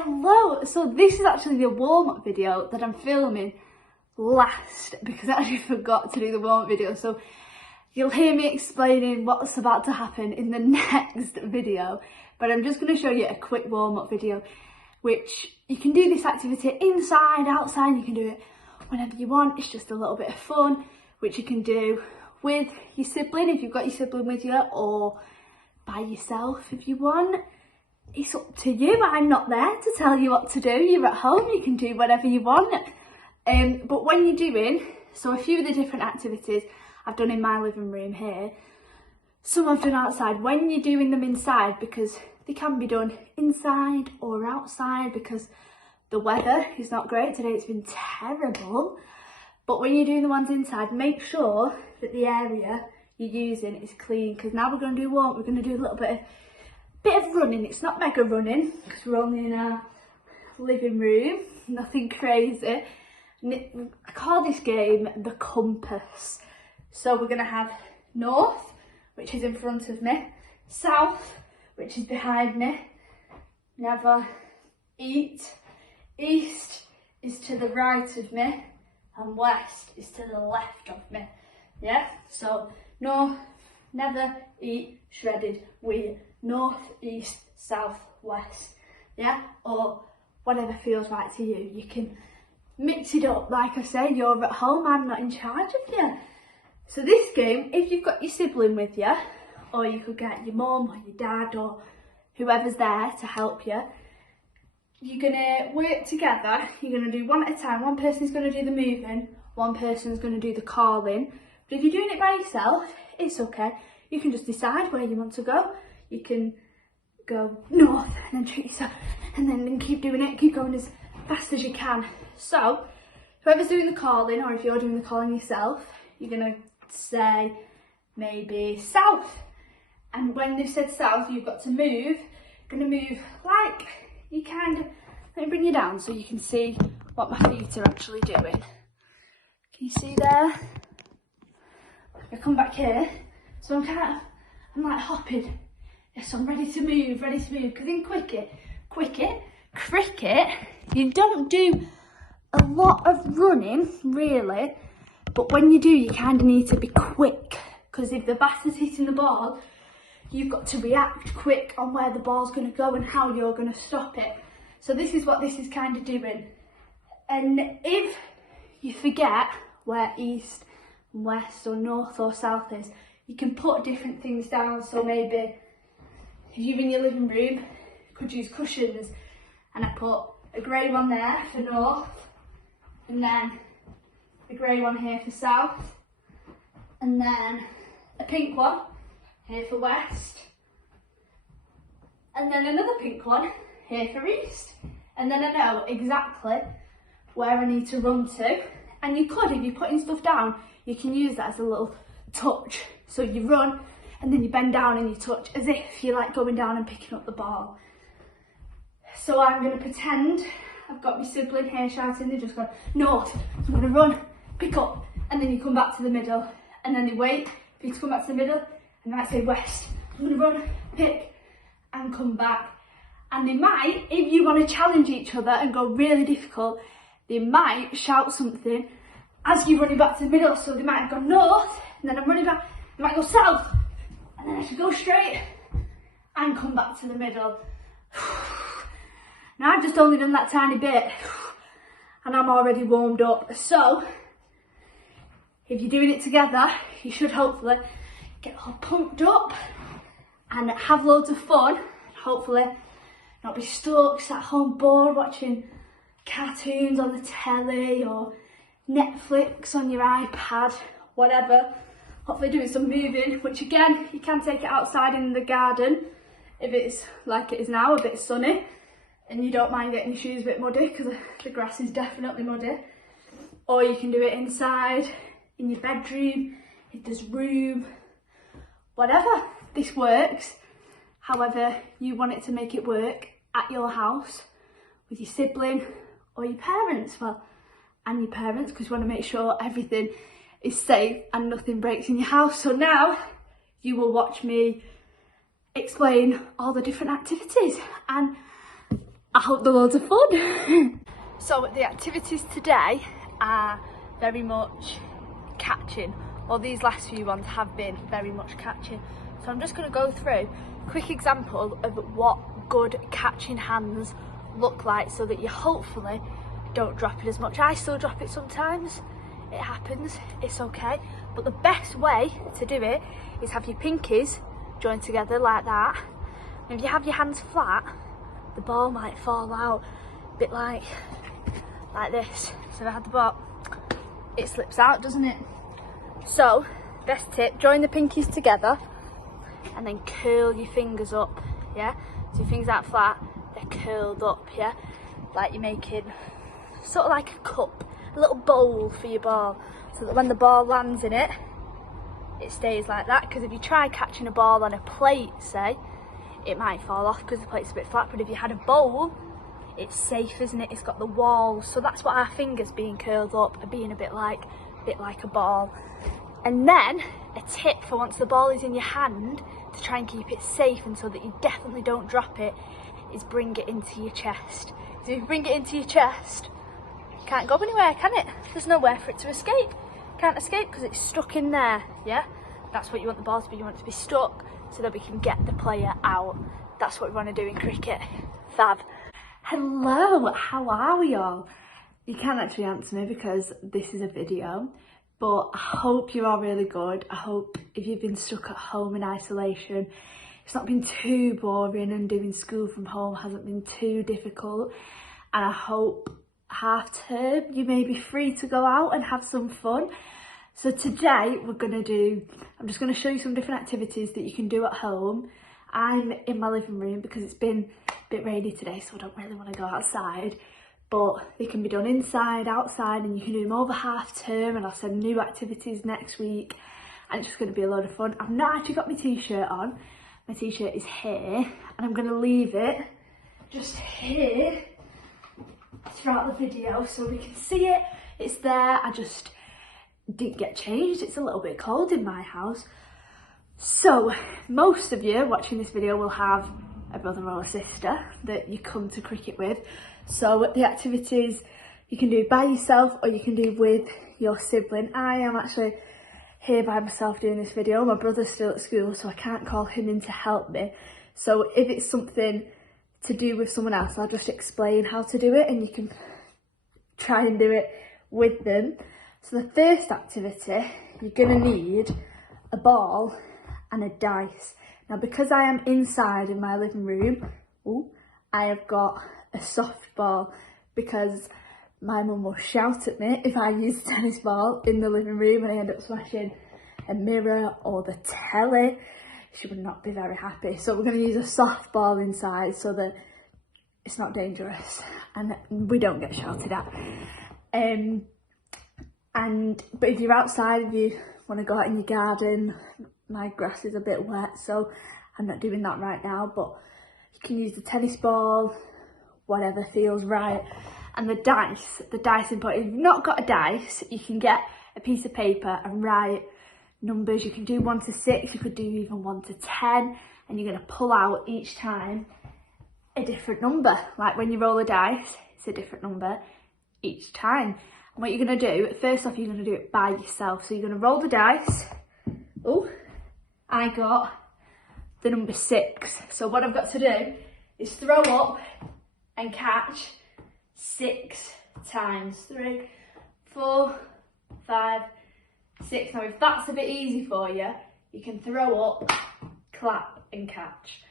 Hello! So this is actually the warm-up video that I'm filming last because I actually forgot to do the warm-up video. So you'll hear me explaining what's about to happen in the next video. But I'm just going to show you a quick warm-up video, which you can do this activity inside, outside, you can do it whenever you want. It's just a little bit of fun, which you can do with your sibling if you've got your sibling with you, or by yourself if you want. It's up to you. I'm not there to tell you what to do. You're at home, you can do whatever you want. But when you're doing, so a few of the different activities I've done in my living room here, some I've done outside. When you're doing them inside, because they can be done inside or outside because the weather is not great. Today it's been terrible. But when you're doing the ones inside, make sure that the area you're using is clean, because now we're going to do what? We're going to do a little bit of running. It's not mega running because we're only in our living room, nothing crazy. And I call this game the compass. So we're going to have north, which is in front of me, south, which is behind me, never eat, east is to the right of me, and west is to the left of me. Yeah, so north, never eat, shredded wheat, north, east, south, west, yeah, or whatever feels right to you. You can mix it up. Like I said, you're at home, I'm not in charge of you. So this game, if you've got your sibling with you, or you could get your mum or your dad or whoever's there to help you, you're gonna work together. You're gonna do one at a time. One person's gonna do the moving, one person's gonna do the calling. But if you're doing it by yourself, it's okay. You can just decide where you want to go. You can go north and then treat yourself, and then keep doing it, keep going as fast as you can. So whoever's doing the calling, or if you're doing the calling yourself, you're gonna say maybe south. And when they've said south, you've got to move. You're gonna move like you kind of, let me bring you down so you can see what my feet are actually doing. Can you see there? I come back here, so I'm like hopping. Yes, I'm ready to move, because in cricket, you don't do a lot of running, really, but when you do, you kind of need to be quick, because if the batter's hitting the ball, you've got to react quick on where the ball's going to go and how you're going to stop it. So this is what this is kind of doing. And if you forget where east, west or north or south is, you can put different things down. So maybe if you're in your living room, you could use cushions, and I put a grey one there for north, and then a grey one here for south, and then a pink one here for west, and then another pink one here for east. And then I know exactly where I need to run to. And you could, if you're putting stuff down, you can use that as a little touch. So you run and then you bend down and you touch, as if you're like going down and picking up the ball. So I'm going to pretend I've got my sibling here shouting, they just go north, I'm going to run, pick up, and then you come back to the middle, and then they wait for you to come back to the middle, and they might say west, I'm going to run, pick, and come back. And they might, if you want to challenge each other and go really difficult, they might shout something as you're running back to the middle. So they might have gone north, and then I'm running back, they might go south, and then I should go straight and come back to the middle. Now I've just only done that tiny bit and I'm already warmed up. So if you're doing it together, you should hopefully get all pumped up and have loads of fun. Hopefully not be stuck, sat home bored watching cartoons on the telly or Netflix on your iPad, whatever. Hopefully doing some moving, which again, you can take it outside in the garden if it's like it is now, a bit sunny, and you don't mind getting your shoes a bit muddy, because the grass is definitely muddy. Or you can do it inside, in your bedroom, if there's room, whatever. This works however you want it to make it work at your house, with your sibling or your parents, well, and your parents, because you want to make sure everything is safe and nothing breaks in your house. So now you will watch me explain all the different activities, and I hope they're loads of fun. So the activities today are very much catching. Well, these last few ones have been very much catching. So I'm just going to go through a quick example of what good catching hands look like so that you hopefully don't drop it as much. I still drop it sometimes. It happens, it's okay. But the best way to do it is have your pinkies joined together like that. And if you have your hands flat, the ball might fall out a bit like this. So if I had the ball, it slips out, doesn't it? So, best tip, join the pinkies together and then curl your fingers up, yeah? So your fingers aren't flat, they're curled up, yeah? Like you're making sort of like a cup, a little bowl for your ball, so that when the ball lands in it, it stays like that. Because if you try catching a ball on a plate, say, it might fall off because the plate's a bit flat. But if you had a bowl, it's safe, isn't it? It's got the walls, so that's what our fingers being curled up are being a bit like a ball. And then a tip for once the ball is in your hand to try and keep it safe and so that you definitely don't drop it is bring it into your chest. So if you bring it into your chest, it can't go anywhere, can it? There's nowhere for it to escape. Can't escape because it's stuck in there, yeah? That's what you want the ball to be. You want it to be stuck so that we can get the player out. That's what we want to do in cricket. Fab. Hello, how are we all? You can't actually answer me because this is a video, but I hope you're all really good. I hope if you've been stuck at home in isolation, it's not been too boring and doing school from home hasn't been too difficult. And I hope half term you may be free to go out and have some fun. So today I'm just going to show you some different activities that you can do at home. I'm in my living room because it's been a bit rainy today, so I don't really want to go outside. But they can be done inside, outside, and you can do them over half term, and I'll send new activities next week, and it's just going to be a load of fun. I've not actually got my t-shirt on. My t-shirt is here, and I'm going to leave it just here throughout the video so we can see it. It's there. I just didn't get changed. It's a little bit cold in my house. So most of you watching this video will have a brother or a sister that you come to cricket with. So the activities you can do by yourself or you can do with your sibling. I am actually here by myself doing this video. My brother's still at school, so I can't call him in to help me. So if it's something to do with someone else, I'll just explain how to do it and you can try and do it with them. So the first activity, you're going to need a ball and a dice. Now because I am inside in my living room, I have got a softball because my mum will shout at me if I use a tennis ball in the living room and I end up smashing a mirror or the telly. She would not be very happy. So we're going to use a softball inside so that it's not dangerous and we don't get shouted at. But if you're outside, if you want to go out in your garden, my grass is a bit wet, so I'm not doing that right now, but you can use the tennis ball, whatever feels right. And the dice important. If you've not got a dice, you can get a piece of paper and write numbers. You can do 1 to 6, you could do even 1 to 10, and you're going to pull out each time a different number. Like when you roll a dice, it's a different number each time. And what you're going to do, first off, you're going to do it by yourself. So you're going to roll the dice. Oh, I got the number 6. So what I've got to do is throw up and catch 6 times. 3, 4, 5, 6. Now if that's a bit easy for you, you can throw up, clap and catch.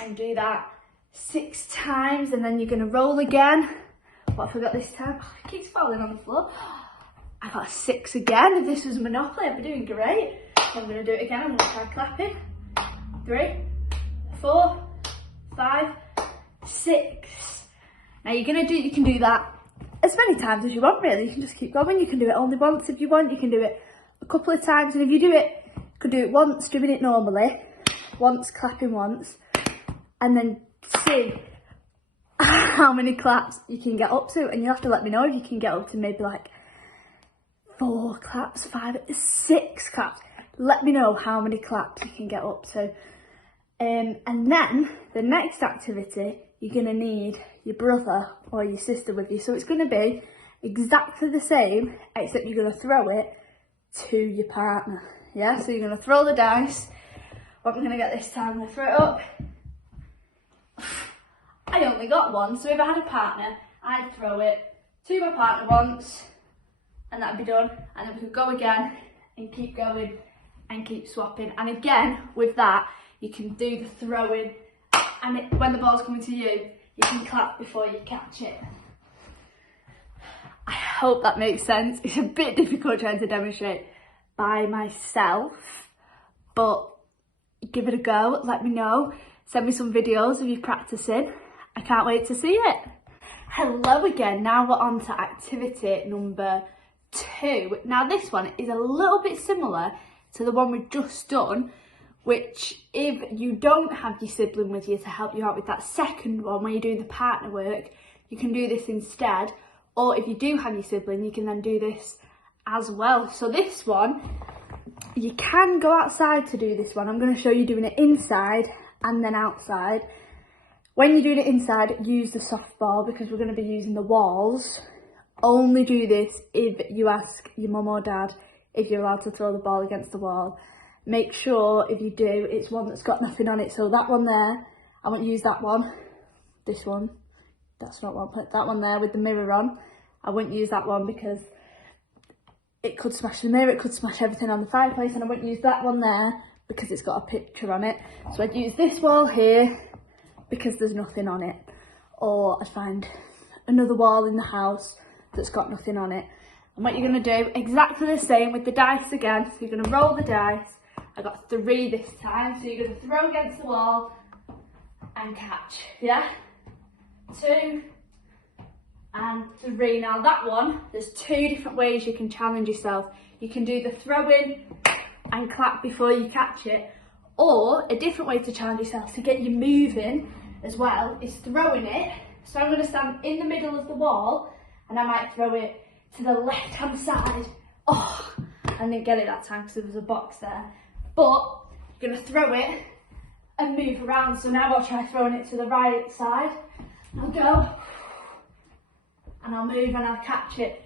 And do that 6 times and then you're going to roll again. What have I got this time? Oh, it keeps falling on the floor. I got a 6 again. If this was Monopoly, I'd be doing great. So I'm going to do it again. I'm going to try clapping. 3, 4, 5, 6. Now you can do that as many times as you want really. You can just keep going. You can do it only once if you want. You can do it a couple of times. And if you do it, you could do it once, doing it normally. Once, clapping once. And then see how many claps you can get up to. And you have to let me know if you can get up to maybe like 4 claps, 5, 6 claps. Let me know how many claps you can get up to. And then the next activity, you're going to need your brother or your sister with you. So it's going to be exactly the same, except you're going to throw it to your partner. Yeah, so you're going to throw the dice. What I'm going to get this time, I'm going to throw it up. I only got one, so if I had a partner, I'd throw it to my partner once, and that'd be done. And then we could go again and keep going and keep swapping. And again, with that, you can do the throwing, and when the ball's coming to you, you can clap before you catch it. I hope that makes sense. It's a bit difficult trying to demonstrate by myself, but give it a go. Let me know. Send me some videos of you practicing. I can't wait to see it. Hello again. Now we're on to activity number 2. Now this one is a little bit similar to the one we've just done, which if you don't have your sibling with you to help you out with that second one where you're doing the partner work, you can do this instead. Or if you do have your sibling, you can then do this as well. So this one, you can go outside to do this one. I'm going to show you doing it inside and then outside. When you're doing it inside, use the softball because we're going to be using the walls. Only do this if you ask your mum or dad if you're allowed to throw the ball against the wall. Make sure if you do, it's one that's got nothing on it. So that one there, I won't use that one. This one, that's not one. Put that one there with the mirror on. I won't use that one because it could smash the mirror, it could smash everything on the fireplace, and I won't use that one there because it's got a picture on it. So I'd use this wall here because there's nothing on it. Or I'd find another wall in the house that's got nothing on it. And what you're going to do, exactly the same with the dice again. So you're going to roll the dice. I got 3 this time. So you're going to throw against the wall and catch. Yeah? 2 and 3. Now that one, there's 2 different ways you can challenge yourself. You can do the throw in and clap before you catch it. Or a different way to challenge yourself to get you moving as well is throwing it. So I'm going to stand in the middle of the wall and I might throw it to the left hand side. Oh, I didn't get it that time because there was a box there. But you're going to throw it and move around. So now I'll try throwing it to the right side. I'll go and I'll move and I'll catch it.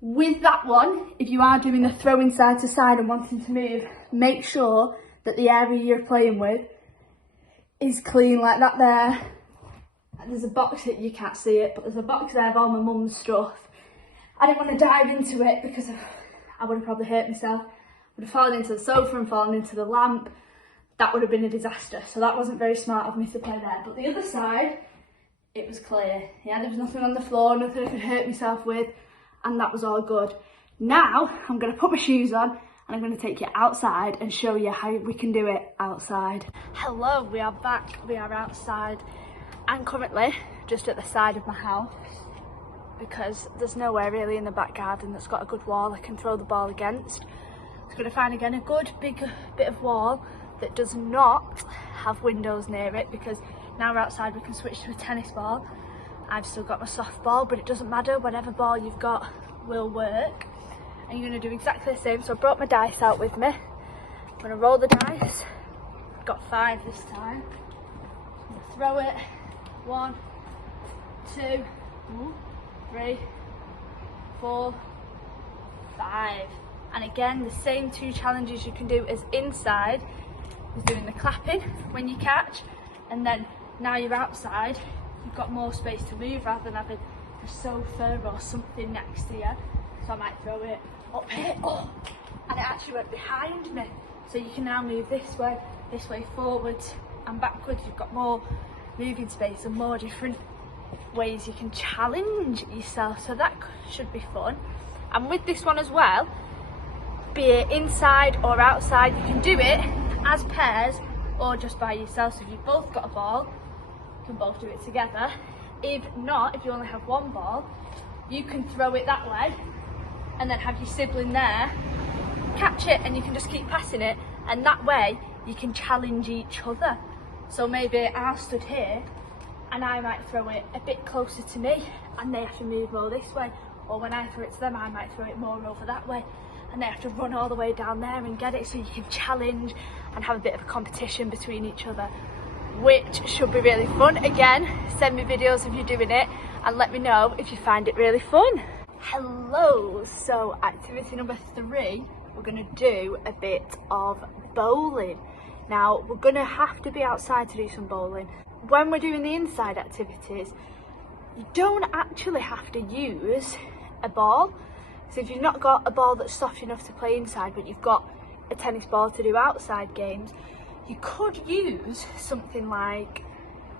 With that one, if you are doing the throwing side to side and wanting to move, make sure that the area you're playing with is clean, like that there. And there's a box that you can't see it, but there's a box there of all my mum's stuff. I didn't want to dive into it because I would have probably hurt myself. I would have fallen into the sofa and fallen into the lamp. That would have been a disaster. So that wasn't very smart of me to play there. But the other side, it was clear. Yeah, there was nothing on the floor, nothing I could hurt myself with, and that was all good. Now I'm going to put my shoes on and I'm going to take you outside and show you how we can do it outside. Hello, we are back. We are outside. I'm currently just at the side of my house because there's nowhere really in the back garden that's got a good wall I can throw the ball against. I'm going to find again a good big bit of wall that does not have windows near it, because now we're outside we can switch to a tennis ball. I've still got my softball, but it doesn't matter, whatever ball you've got will work. And you're going to do exactly the same. So I brought my dice out with me. I'm going to roll the dice. I've got 5 this time. I'm going to throw it. 1, 2, 3, 4, 5. And again, the same 2 challenges you can do as inside is doing the clapping when you catch, and then now you're outside, you've got more space to move rather than having a sofa or something next to you. So I might throw it up here, and it actually went behind me. So you can now move this way forwards and backwards. You've got more moving space and more different ways you can challenge yourself. So that should be fun. And with this one as well, be it inside or outside, you can do it as pairs or just by yourself. So if you've both got a ball, you can both do it together. If not, if you only have one ball, you can throw it that way and then have your sibling there catch it, and you can just keep passing it, and that way you can challenge each other. So maybe I stood here and I might throw it a bit closer to me and they have to move more this way, or when I throw it to them I might throw it more over that way and they have to run all the way down there and get it. So you can challenge and have a bit of a competition between each other. which should be really fun. Again, send me videos of you doing it and let me know if you find it really fun. Hello, so activity number 3, we're going to do a bit of bowling. Now, we're going to have to be outside to do some bowling. When we're doing the inside activities, you don't actually have to use a ball. So if you've not got a ball that's soft enough to play inside, but you've got a tennis ball to do outside games, you could use something like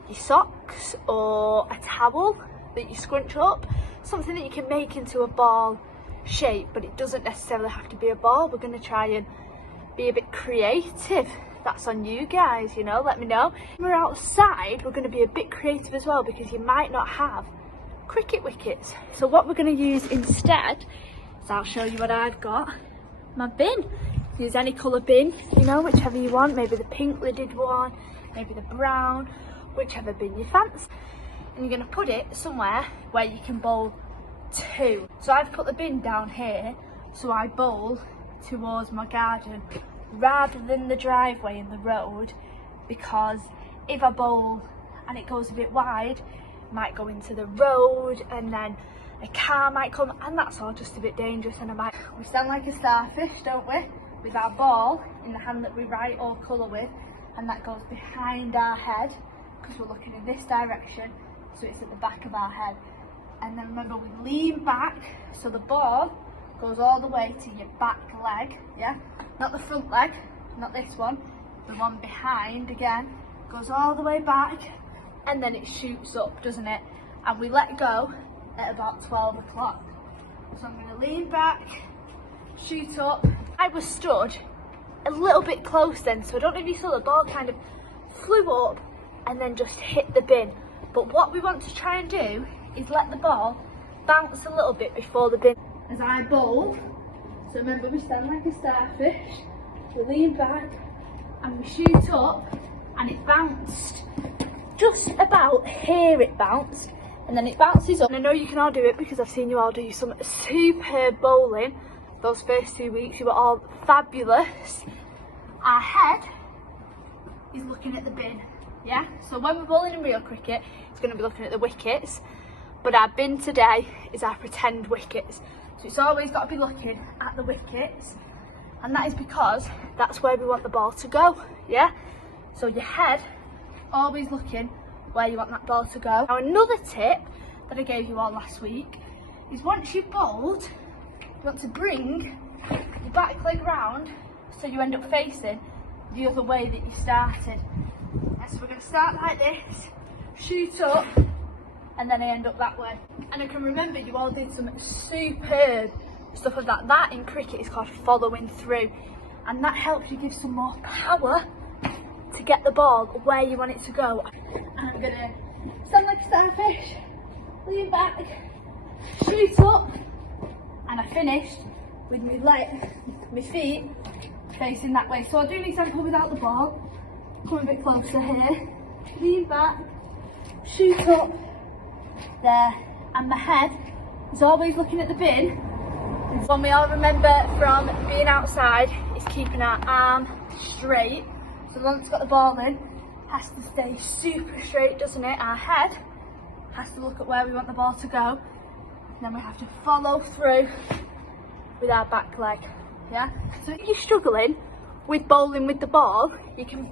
your socks or a towel that you scrunch up, something that you can make into a ball shape, but it doesn't necessarily have to be a ball. We're going to try and be a bit creative. That's on you guys, you know, let me know. When we're outside, we're going to be a bit creative as well, because you might not have cricket wickets. So what we're going to use instead is, I'll show you what I've got, my bin. Use any colour bin, you know, whichever you want, maybe the pink lidded one, maybe the brown, whichever bin you fancy. And you're going to put it somewhere where you can bowl to. So I've put the bin down here, so I bowl towards my garden rather than the driveway and the road, because if I bowl and it goes a bit wide, it might go into the road and then a car might come, and that's all just a bit dangerous. And we stand like a starfish, don't we, with our ball in the hand that we write or colour with, and that goes behind our head because we're looking in this direction, so it's at the back of our head. And then remember, we lean back so the ball goes all the way to your back leg, yeah, not the front leg, not this one, the one behind again, goes all the way back, and then it shoots up, doesn't it? And we let go at about 12 o'clock. So I'm going to lean back, shoot up. I was stood a little bit close then, so I don't know if you saw, the ball kind of flew up and then just hit the bin. But what we want to try and do is let the ball bounce a little bit before the bin. As I bowl, so remember, we stand like a starfish, we lean back and we shoot up, and it bounced just about here, it bounced, and then it bounces up. And I know you can all do it because I've seen you all do some superb bowling. Those first 2 weeks, you were all fabulous. Our head is looking at the bin, yeah? So when we're bowling in real cricket, it's going to be looking at the wickets, but our bin today is our pretend wickets. So it's always got to be looking at the wickets, and that is because that's where we want the ball to go, yeah? So your head, always looking where you want that ball to go. Now, another tip that I gave you all last week is, once you've bowled, you want to bring your back leg round so you end up facing the other way that you started. So we're going to start like this, shoot up, and then I end up that way. And I can remember you all did some superb stuff of that. That in cricket is called following through, and that helps you give some more power to get the ball where you want it to go. And I'm going to stand like a starfish, lean back, shoot up, and I finished with my feet facing that way. So I'll do an example without the ball. Come a bit closer here, lean back, shoot up, there, and my head is always looking at the bin. One we all remember from being outside is keeping our arm straight. So the one that's got the ball in has to stay super straight, doesn't it? Our head has to look at where we want the ball to go. Then we have to follow through with our back leg, yeah? So if you're struggling with bowling with the ball, you can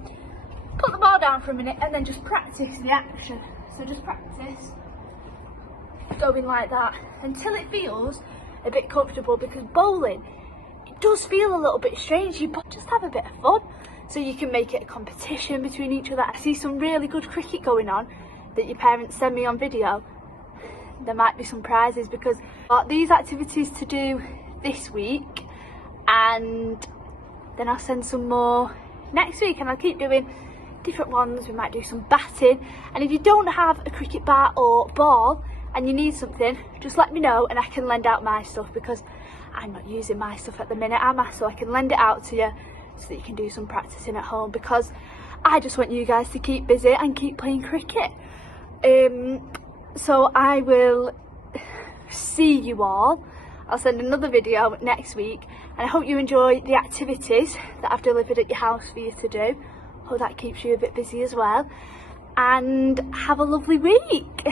put the ball down for a minute and then just practice the action. So just practice going like that until it feels a bit comfortable, because bowling, it does feel a little bit strange. You just have a bit of fun, so you can make it a competition between each other. I see some really good cricket going on that your parents send me on video. There might be some prizes, because I've got these activities to do this week, and then I'll send some more next week, and I'll keep doing different ones. We might do some batting, and if you don't have a cricket bat or ball and you need something, just let me know and I can lend out my stuff, because I'm not using my stuff at the minute, am I? So I can lend it out to you so that you can do some practicing at home, because I just want you guys to keep busy and keep playing cricket. So I will see you all. I'll send another video next week, and I hope you enjoy the activities that I've delivered at your house for you to do. Hope that keeps you a bit busy as well. And have a lovely week.